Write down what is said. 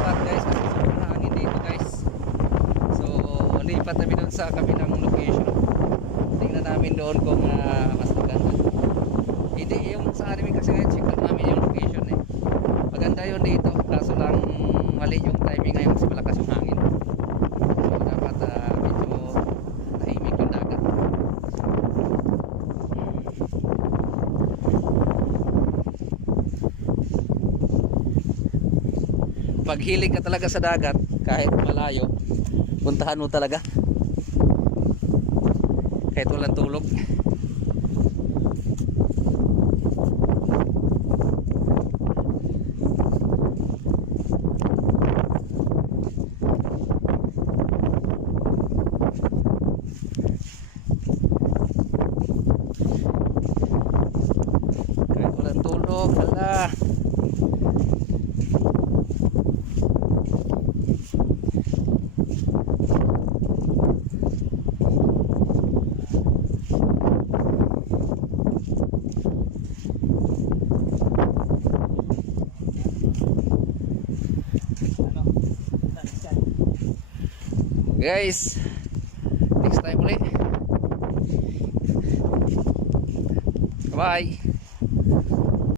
dapat guys kasi sobrang hangin dito guys. So lipat kami doon sa kabilang location. Tingnan namin doon kung mas maganda. Hindi yung sa amin kasi ngayon check lang namin yung location eh. Maganda yun dito kaso lang mali yung timing ngayon kasi malakas yung hangin. So dapat medyo tahimik yung dagat. Pag hilig ka talaga sa dagat kahit malayo, puntahan mo talaga kahit walang tulog. Kahit walang tulog, hala. Guys, next time ulit. Bye.